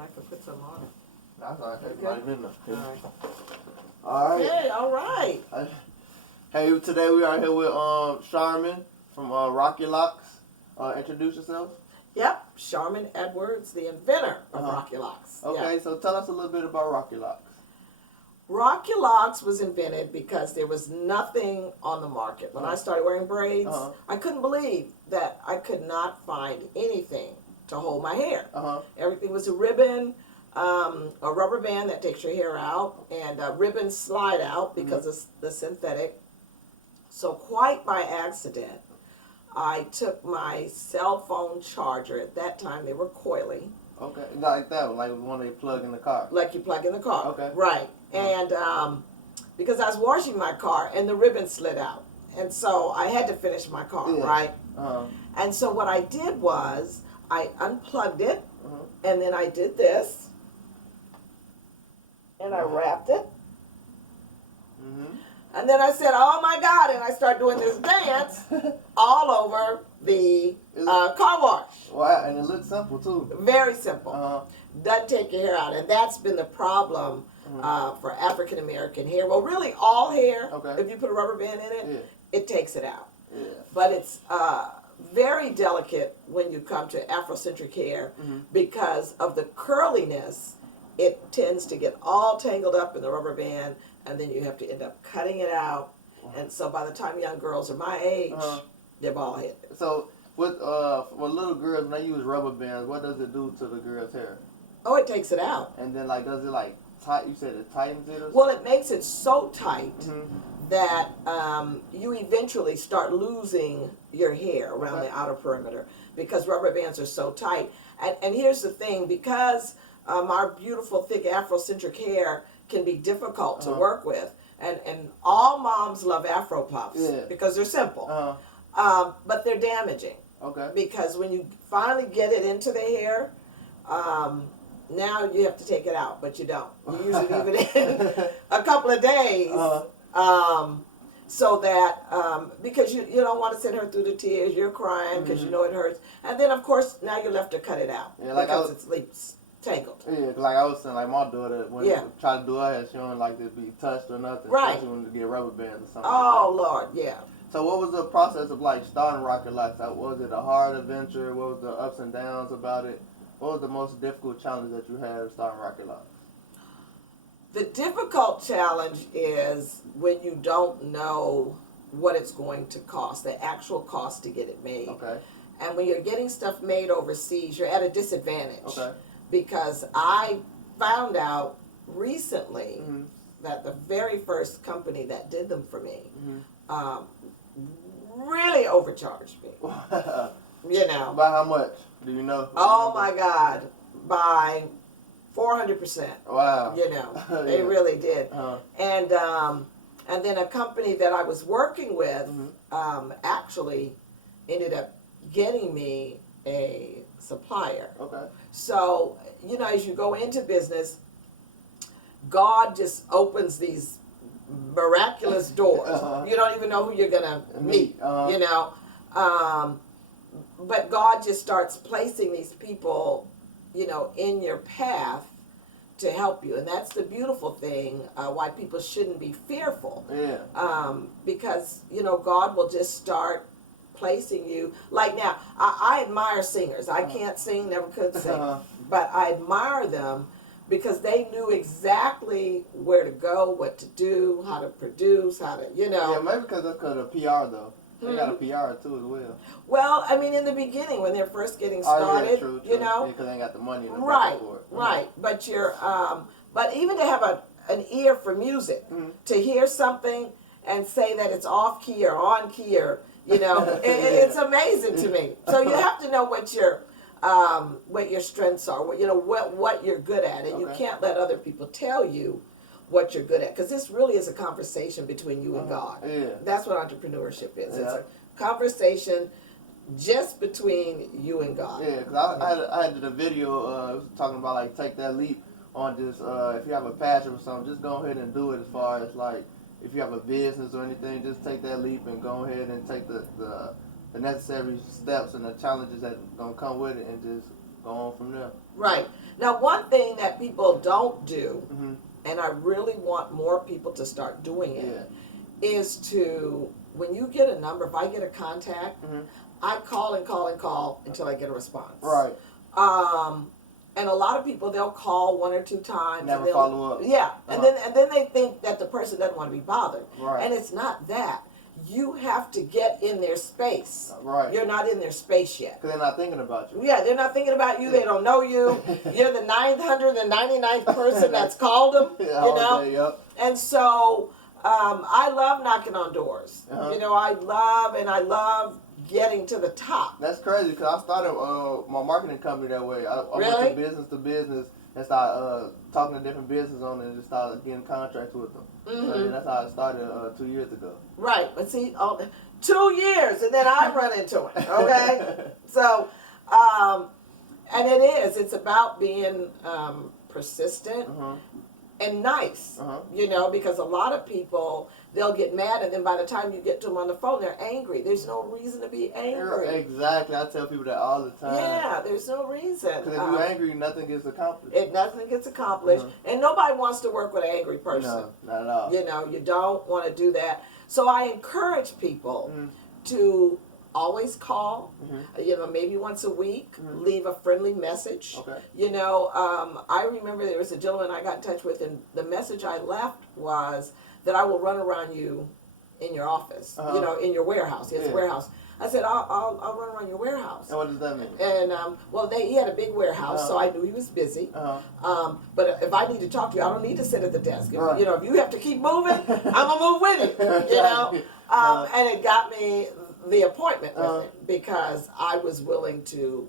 I could put some on it. That's all right. That's Okay. not even enough. All right. All right. Okay, all right. Hey, today we are here with Charmin from Rocyalox. Introduce yourself. Yep, Charmin Edwards, the inventor of Rocyalox. Okay, Yep. so tell us a little bit about Rocyalox. Rocyalox was invented because there was nothing on the market. When I started wearing braids, I couldn't believe that I could not find anything to hold my hair. Everything was a ribbon, a rubber band that takes your hair out, and ribbons slide out because of the synthetic. So quite by accident, I took my cell phone charger. At that time, they were coily. Okay, like that one, like one they plug in the car. Like you plug in the car. Okay. Right. And because I was washing my car and the ribbon slid out. And so I had to finish my car, right? And so what I did was I unplugged it and then I did this and I wrapped it. And then I said, oh my God, and I started doing this dance all over the car wash. Wow, and it looks simple too. Very simple. Doesn't take your hair out. And that's been the problem for African American hair. Well, really all hair, if you put a rubber band in it, it takes it out. But it's very delicate when you come to Afrocentric hair because of the curliness. It tends to get all tangled up in the rubber band, and then you have to end up cutting it out. And so by the time young girls are my age, they're bald headed. So with little girls, when they use rubber bands, what does it do to the girl's hair? Oh, it takes it out. And then like, does it like tight? You said it tightens it or something? Well, it makes it so tight that you eventually start losing your hair around the outer perimeter because rubber bands are so tight. And here's the thing, because our beautiful, thick Afrocentric hair can be difficult to work with. And all moms love Afro puffs because they're simple. But they're damaging. Because when you finally get it into the hair, now you have to take it out, but you don't. You usually leave it in a couple of days. So that, because you don't want to send her through the tears, you're crying because you know it hurts. And then, of course, now you're left to cut it out because it's tangled. Yeah, like I was saying, like my daughter, when you try to do her hair, she don't like to be touched or nothing. Especially when you get rubber bands or something like that. Oh, Lord, yeah. So what was the process of like starting Rocyalox? Was it a hard adventure? What was the ups and downs about it? What was the most difficult challenge that you had starting Rocyalox? The difficult challenge is when you don't know what it's going to cost, the actual cost to get it made. And when you're getting stuff made overseas, you're at a disadvantage. Because I found out recently that the very first company that did them for me really overcharged me. You know. By how much? Do you know? Oh my God. By 400%. Wow. You know. They really did. And then a company that I was working with actually ended up getting me a supplier. So, you know, as you go into business, God just opens these miraculous doors. You don't even know who you're going to meet, you know. But God just starts placing these people, you know, in your path to help you. And that's the beautiful thing, why people shouldn't be fearful. Because, you know, God will just start placing you. Like now, I admire singers. I can't sing, never could sing. But I admire them because they knew exactly where to go, what to do, how to produce, how to, you know. Yeah, maybe because of PR though. They got a PR too as well. Well, I mean, in the beginning when they're first getting started, true. You know. Because they ain't got the money in the right, for it. Right. But you're, but even to have an ear for music, to hear something and say that it's off key or on key or, you know, it's amazing to me. So you have to know what your strengths are, what, you know, what you're good at, and you can't let other people tell you what you're good at, because this really is a conversation between you and God. That's what entrepreneurship is. It's a conversation just between you and God. Yeah, because I did a video talking about like take that leap on just if you have a passion for something, just go ahead and do it. As far as like if you have a business or anything, just take that leap and go ahead and take the necessary steps and the challenges that gonna come with it, and just go on from there. Right. Now, one thing that people don't do, Mm-hmm. and I really want more people to start doing it, is to, when you get a number, if I get a contact, Mm-hmm. I call and call and call until I get a response. Right. And a lot of people, they'll call 1 or 2 times. Never and follow up. Yeah. Uh-huh. And then they think that the person doesn't want to be bothered. Right. And it's not that. You have to get in their space. Right. You're not in their space yet. Because they're not thinking about you. Yeah, they're not thinking about you. They don't know you. You're the 999th person that's called them. Yeah, You know. okay, yep. And so I love knocking on doors. Uh-huh. You know, I love getting to the top. That's crazy because I started my marketing company that way. I Really? went to business and started talking to different business owners and just started getting contracts with them. Mm-hmm. So yeah, that's how I started 2 years ago. Right, but see, 2 years, and then I run into it. Okay, so, and it's about being persistent Uh-huh. and nice. Uh-huh. You know, because a lot of people, they'll get mad, and then by the time you get to them on the phone, they're angry. There's no reason to be angry. Exactly, I tell people that all the time. Yeah, there's no reason. Because if you're angry, nothing gets accomplished. Nothing gets accomplished, and nobody wants to work with an angry person. No, not at all. You know, you don't want to do that. So I encourage people to always call, you know, maybe once a week, leave a friendly message. Okay. You know, I remember there was a gentleman I got in touch with, and the message I left was that I will run around you in your office, you know, in your warehouse. He has a warehouse. I said, I'll run around your warehouse. And what does that mean? And, he had a big warehouse, so I knew he was busy. But if I need to talk to you, I don't need to sit at the desk. If, you know, if you have to keep moving, I'm going to move with you, you know. And it got me the appointment with him because I was willing to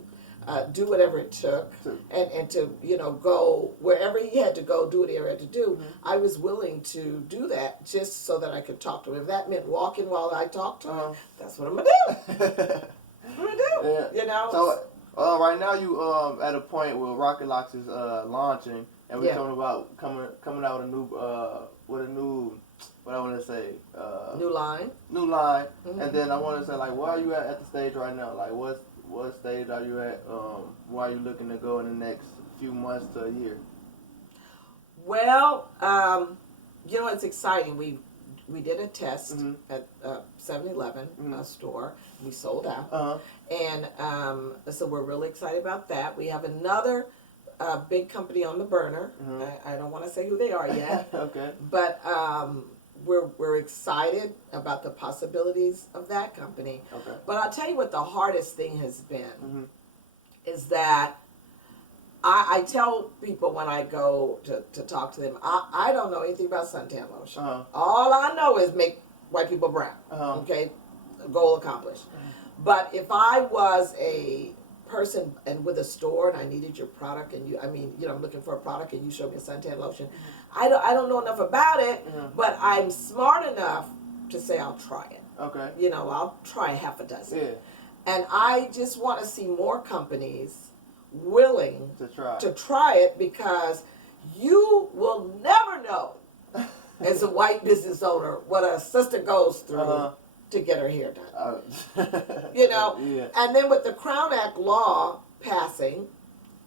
do whatever it took and to, you know, go wherever he had to go, do whatever he had to do. I was willing to do that just so that I could talk to him. If that meant walking while I talked to him, that's what I'm going to do. I'm going to do, Yeah. you know. So right now you at a point where Rocyalox is launching, and we're talking about coming out with a new what I want to say New line. And then I want to say, like, where are you at the stage right now? Like, what stage are you at? Where are you looking to go in the next few months to a year? Well, you know, it's exciting. We did a test at 7-Eleven store. We sold out. And so we're really excited about that. We have another big company on the burner. I don't want to say who they are yet. Okay. But we're excited about the possibilities of that company. Okay. But I'll tell you what the hardest thing has been is that I tell people when I go to talk to them, I don't know anything about suntan lotion. All I know is make white people brown. Okay, goal accomplished. But if I was a person and with a store and I needed your product and I'm looking for a product and you showed me a suntan lotion, I don't know enough about it, but I'm smart enough to say I'll try it. Okay. You know, I'll try half a dozen. Yeah. And I just want to see more companies willing to try it, because you will never know as a white business owner what a sister goes through to get her hair done. You know? Yeah. And then with the Crown Act law passing,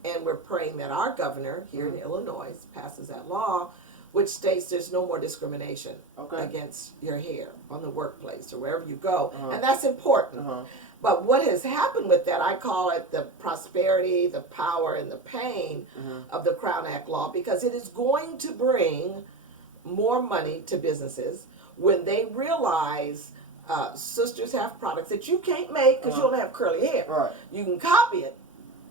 and we're praying that our governor here in Illinois passes that law, which states there's no more discrimination against your hair on the workplace or wherever you go. And that's important. But what has happened with that, I call it the prosperity, the power, and the pain of the Crown Act law, because it is going to bring more money to businesses when they realize sisters have products that you can't make because you don't have curly hair. Right. You can copy it,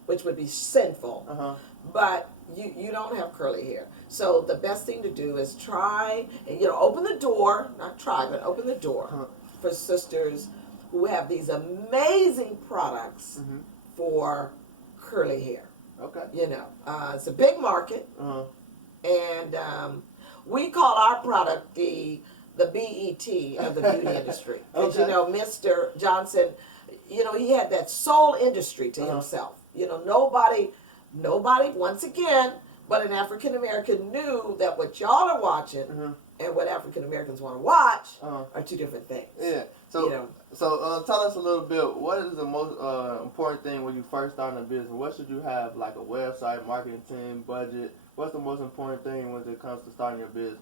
which would be sinful, but you don't have curly hair. So the best thing to do is try and, you know, open the door, not try, but open the door for sisters who have these amazing products for curly hair. Okay. You know, it's a big market, and we call our product the BET of the beauty industry. Because, you know, Mr. Johnson, you know, he had that sole industry to himself. You know, nobody, once again, But an African American knew that what y'all are watching Mhm. and what African Americans want to watch Uh-huh. are two different things. Yeah. So, You know. tell us a little bit. What is the most important thing when you first start in a business? What should you have, like a website, marketing team, budget? What's the most important thing when it comes to starting your business?